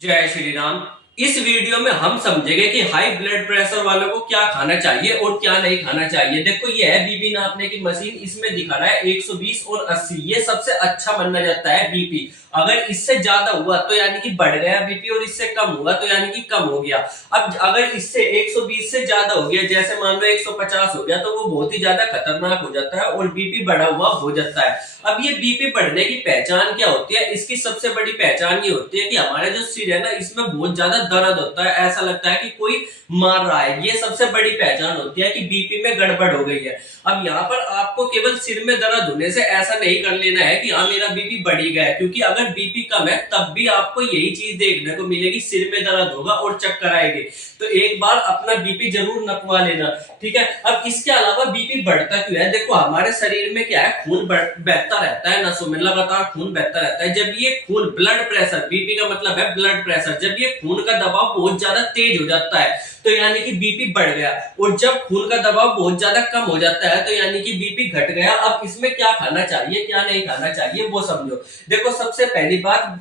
जय श्री राम। इस वीडियो में हम समझेंगे कि हाई ब्लड प्रेशर वालों को क्या खाना चाहिए और क्या नहीं खाना चाहिए। देखो ये है बीपी नापने की मशीन, इसमें दिखा रहा है 120 और 80। ये सबसे अच्छा माना जाता है बीपी। अगर इससे ज्यादा हुआ तो यानी कि बढ़ गया बीपी और इससे कम हुआ तो यानी कि कम हो गया। अब अगर इससे 120 से ज्यादा हो गया, जैसे मान लो 150 हो गया, तो वो बहुत ही ज्यादा खतरनाक हो जाता है और बीपी बढ़ा हुआ हो जाता है। अब ये बीपी बढ़ने की पहचान क्या होती है? इसकी सबसे बड़ी पहचान ये होती है कि हमारा जो सिर है ना, इसमें बहुत ज्यादा दर्द होता है, ऐसा लगता है कि कोई मार रहा है। ये सबसे बड़ी पहचान होती है कि बीपी में गड़बड़ हो गई है। अब यहाँ पर आपको केवल सिर में दर्द होने से ऐसा नहीं कर लेना है कि हाँ मेरा बीपी बढ़ ही गया है, क्योंकि अगर बीपी कम है तब भी आपको यही चीज देखने को मिलेगी, सिर में दर्द होगा और चक्कर आएंगे। तो एक बार अपना बीपी जरूर नपवा लेना, ठीक है। अब इसके अलावा बीपी बढ़ता क्यों है? देखो हमारे शरीर में क्या है, खून बहता रहता है, नसों में लगातार खून बहता रहता है। जब ये खून ब्लड प्रेशर, बीपी का मतलब है ब्लड प्रेशर, जब ये खून का दबाव बहुत ज्यादा तेज हो जाता है तो यानी कि बीपी बढ़ गया। और जब खून का दबाव बहुत ज्यादा कम हो जाता है तो यानी कि बीपी घट गया। अब इसमें क्या खाना चाहिए क्या नहीं खाना चाहिए वो समझो। देखो सबसे पहली बात,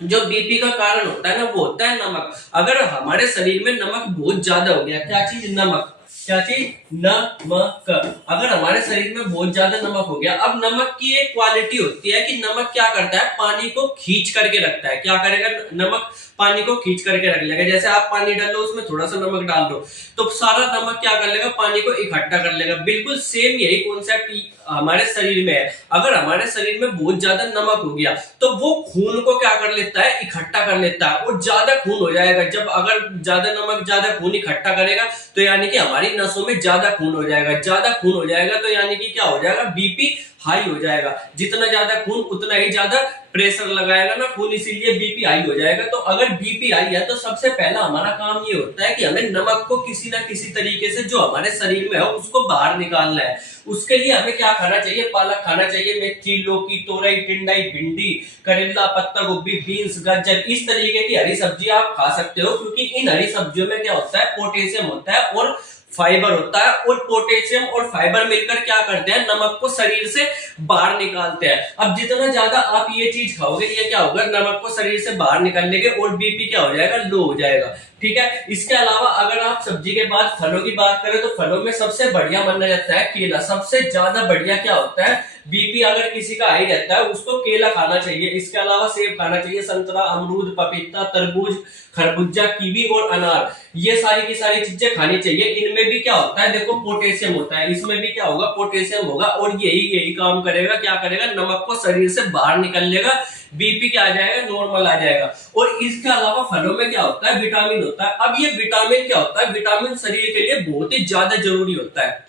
जो बीपी का कारण होता है ना, वो होता है नमक। अगर हमारे शरीर में नमक बहुत ज्यादा हो गया, क्या चीज? नमक। क्या चीज? नमक। अगर हमारे शरीर में बहुत ज्यादा नमक हो गया, अब नमक की एक क्वालिटी होती है कि नमक क्या करता है, पानी को खींच करके रखता है। क्या करेगा? नमक पानी को खींच करके रख लेगा। जैसे आप पानी डाल लो, उसमें थोड़ा सा नमक डाल दो तो सारा नमक क्या कर लेगा, पानी को इकट्ठा कर लेगा। बिल्कुल सेम यही कॉन्सेप्ट हमारे शरीर में है। अगर हमारे शरीर में बहुत ज्यादा नमक हो गया तो वो खून को क्या कर लेता है, इकट्ठा कर लेता है और ज्यादा खून हो जाएगा। जब अगर ज्यादा नमक ज्यादा खून इकट्ठा करेगा तो यानी कि हमारी नसों में ज्यादा खून हो जाएगा। ज्यादा खून हो जाएगा तो यानी कि क्या हो जाएगा, बीपी हाई हो जाएगा। जितना ज्यादा खून उतना ही ज्यादा प्रेशर लगाएगा ना खून, इसीलिए बीपी हाई हो जाएगा। तो अगर बीपी हाई है तो सबसे पहला हमारा काम ये होता है कि हमें नमक को किसी ना किसी तरीके से जो हमारे शरीर में है उसको बाहर निकालना है। उसके लिए हमें क्या खाना चाहिए? पालक खाना चाहिए, मेथी, लौकी, तोरई, टिंडाई, भिंडी, करेला, पत्ता गोभी, बीन्स, गाजर, इस तरीके की हरी सब्जी आप खा सकते हो, क्योंकि इन हरी सब्जियों में क्या होता है, पोटेशियम होता है और फाइबर होता है। और पोटेशियम और फाइबर मिलकर क्या करते हैं, नमक को शरीर से बाहर निकालते हैं। अब जितना ज्यादा आप ये चीज खाओगे, ये क्या होगा, नमक को शरीर से बाहर निकालने और बीपी क्या हो जाएगा, लो हो जाएगा, ठीक है। इसके अलावा अगर आप सब्जी के बाद फलों की बात करें तो फलों में सबसे बढ़िया माना जाता है केला। सबसे ज्यादा बढ़िया क्या होता है, बीपी अगर किसी का हाई रहता है उसको केला खाना चाहिए। इसके अलावा सेब खाना चाहिए, संतरा, अमरूद, पपीता, तरबूज, खरबूजा, कीवी और अनार, ये सारी की सारी चीजें खानी चाहिए। इनमें भी क्या होता है, देखो पोटेशियम होता है, इसमें भी क्या होगा, पोटेशियम होगा और यही काम करेगा, क्या करेगा, नमक को शरीर से बाहर निकल लेगा, बीपी क्या आ जाएगा, नॉर्मल आ जाएगा। और इसके अलावा फलों में क्या होता है, विटामिन होता है। अब ये विटामिन क्या होता है, विटामिन शरीर के लिए बहुत ही ज्यादा जरूरी होता है।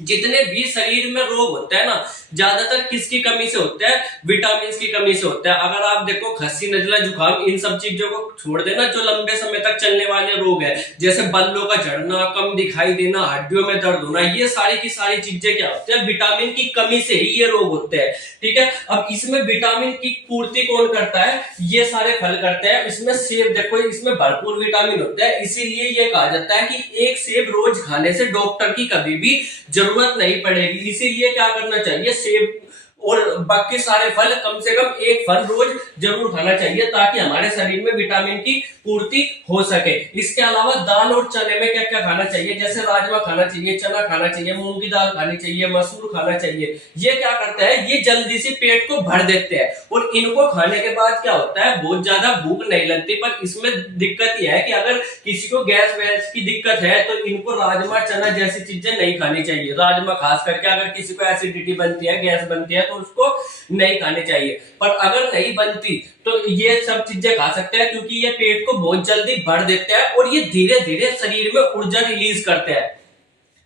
जितने भी शरीर में रोग होते हैं ना, ज्यादातर किसकी कमी से होते हैं, विटामिन की कमी से होता है। अगर आप देखो खस्सी, नजला, जुकाम, इन सब चीजों को छोड़ देना, जो लंबे समय तक चलने वाले रोग है, जैसे बल्लों का झड़ना, कम दिखाई देना, हड्डियों में दर्द होना, ये सारी की सारी चीजें क्या होते हैं, विटामिन की कमी से ही ये रोग होते हैं, ठीक है। अब इसमें विटामिन की पूर्ति कौन करता है, ये सारे फल करते हैं। इसमें सेब देखो, इसमें भरपूर विटामिन होता है, इसीलिए ये कहा जाता है कि एक सेब रोज खाने से डॉक्टर की कभी भी जरूरत नहीं पड़ेगी। इसीलिए क्या करना चाहिए, सेब और बाकी सारे फल, कम से कम एक फल रोज जरूर खाना चाहिए, ताकि हमारे शरीर में विटामिन की पूर्ति हो सके। इसके अलावा दाल और चने में क्या क्या खाना चाहिए, जैसे राजमा खाना चाहिए, चना खाना चाहिए, मूंग की दाल खानी चाहिए, मसूर खाना चाहिए। ये क्या करते हैं, ये जल्दी से पेट को भर देते हैं और इनको खाने के बाद क्या होता है, बहुत ज्यादा भूख नहीं लगती। पर इसमें दिक्कत यह है कि अगर किसी को गैस वैस की दिक्कत है तो इनको राजमा, चना जैसी चीजें नहीं खानी चाहिए। राजमा खास करके अगर किसी को एसिडिटी बनती है, गैस बनती है, तो उसको नहीं खाने चाहिए। पर अगर नहीं बनती तो ये सब चीजें खा सकते हैं, क्योंकि ये पेट को बहुत जल्दी भर देते हैं और ये धीरे धीरे शरीर में ऊर्जा रिलीज करते हैं,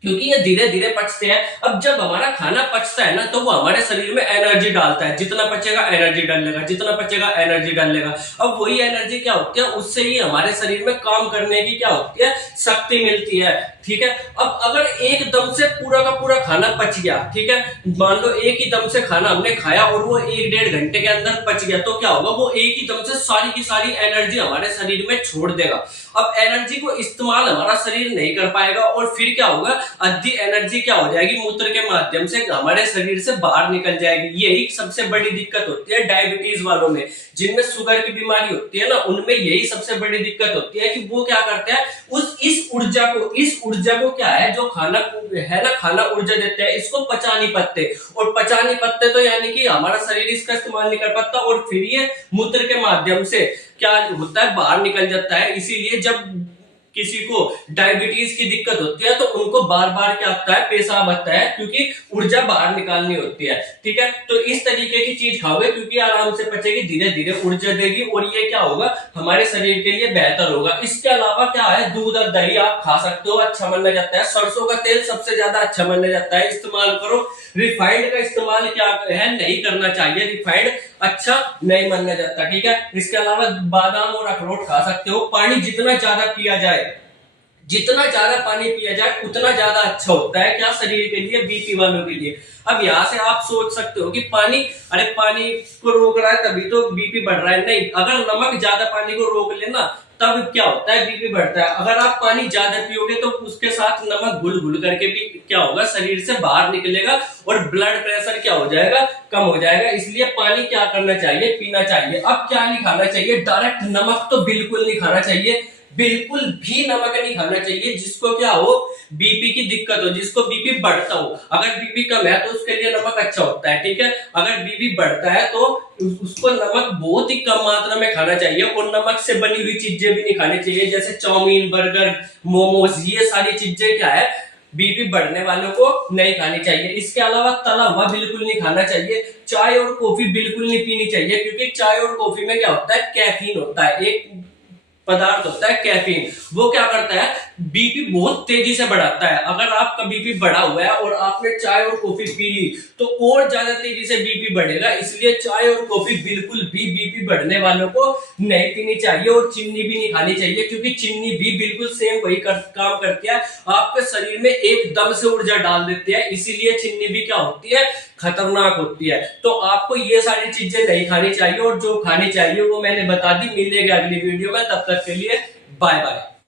क्योंकि ये धीरे धीरे पचते हैं। अब जब हमारा खाना पचता है ना, तो वो हमारे शरीर में एनर्जी डालता है। जितना पचेगा एनर्जी डालेगा, जितना पचेगा एनर्जी डालेगा। अब वही एनर्जी क्या होती है, उससे ही हमारे शरीर में काम करने की क्या होती है, शक्ति मिलती है, ठीक है। अब अगर एकदम से पूरा का पूरा खाना पच गया, ठीक है, मान लो एक ही दम से खाना हमने खाया और वो 1-1.5 घंटे के अंदर पच गया, तो क्या होगा, वो एक ही दम से सारी की सारी एनर्जी हमारे शरीर में छोड़ देगा। अब एनर्जी को इस्तेमाल हमारा शरीर नहीं कर पाएगा और फिर क्या होगा, आधी एनर्जी क्या हो जाएगी, मूत्र के माध्यम से हमारे शरीर से बाहर निकल जाएगी। यही सबसे बड़ी दिक्कत होती है डायबिटीज वालों में, जिनमें शुगर की बीमारी होती है ना, उनमें यही सबसे बड़ी दिक्कत होती है कि वो क्या करते हैं, इस ऊर्जा को क्या है, जो खाना है ना, खाना ऊर्जा देते हैं, इसको पचा नहीं पाते, और पचा नहीं पाते तो यानी कि हमारा शरीर इसका इस्तेमाल नहीं कर पाता, और फिर ये मूत्र के माध्यम से क्या होता है, बाहर निकल जाता है। इसीलिए जब किसी को डायबिटीज की दिक्कत होती है तो उनको बार बार क्या आता है, पेशाब आता है, क्योंकि ऊर्जा बाहर निकालनी होती है। ठीक है, तो इस तरीके की चीज खाओगे, क्योंकि आराम से पचेगी, धीरे धीरे ऊर्जा देगी, और ये क्या होगा, हमारे शरीर के लिए बेहतर होगा। इसके अलावा क्या है, दूध और दही आप खा सकते हो, अच्छा माना जाता है। सरसों का तेल सबसे ज्यादा अच्छा माना जाता है, इस्तेमाल करो। रिफाइंड का इस्तेमाल क्या है, नहीं करना चाहिए, रिफाइंड अच्छा नहीं माना जाता। ठीक है, इसके अलावा बादाम और अखरोट खा सकते हो। पानी जितना ज्यादा पिया जाए, जितना ज्यादा पानी पिया जाए उतना ज्यादा अच्छा होता है, क्या, शरीर के लिए, बीपी वालों के लिए। अब यहाँ से आप सोच सकते हो कि पानी, अरे पानी को रोक रहा है तभी तो बीपी बढ़ रहा है। नहीं, अगर नमक ज्यादा पानी को रोक लेना तब क्या होता है, बीपी बढ़ता है। अगर आप पानी ज्यादा पियोगे तो उसके साथ नमक घुल घुल करके भी क्या होगा, शरीर से बाहर निकलेगा, और ब्लड प्रेशर क्या हो जाएगा, कम हो जाएगा। इसलिए पानी क्या करना चाहिए, पीना चाहिए। अब क्या नहीं खाना चाहिए, डायरेक्ट नमक तो बिल्कुल नहीं खाना चाहिए, बिल्कुल भी नमक नहीं खाना चाहिए। जिसको क्या हो, बीपी की दिक्कत हो, जिसको बीपी बढ़ता हो, अगर बीपी कम है तो उसके लिए नमक अच्छा होता है। ठीक है, अगर बीपी बढ़ता है तो उसको नमक बहुत ही कम मात्रा में खाना चाहिए, और नमक से बनी हुई चीजें भी नहीं खानी चाहिए, जैसे चाउमीन, बर्गर, मोमोज, ये सारी चीजें क्या है, बीपी बढ़ने वालों को नहीं खानी चाहिए। इसके अलावा तला हुआ बिल्कुल नहीं खाना चाहिए। चाय और कॉफी बिल्कुल नहीं पीनी चाहिए, क्योंकि चाय और कॉफी में क्या होता है, कैफीन होता है, एक पदार्थ होता है कैफीन। वो क्या करता है, बीपी बहुत तेजी से बढ़ाता है। अगर आपका बीपी बढ़ा हुआ है और आपने चाय और कॉफी पी ली तो और ज्यादा तेजी से बीपी बढ़ेगा। इसलिए चाय और कॉफी बिल्कुल भी बीपी बढ़ने वालों को नहीं पीनी चाहिए, और चीनी भी नहीं खानी चाहिए, क्योंकि चीनी भी बिल्कुल सेम वही काम करती है, आपके शरीर में एकदम से ऊर्जा डाल देती है। इसीलिए चीनी भी क्या होती है, खतरनाक होती है। तो आपको ये सारी चीजें नहीं खानी चाहिए, और जो खानी चाहिए वो मैंने बता दी। मिलेगा अगली वीडियो में, तब तक के लिए बाय बाय।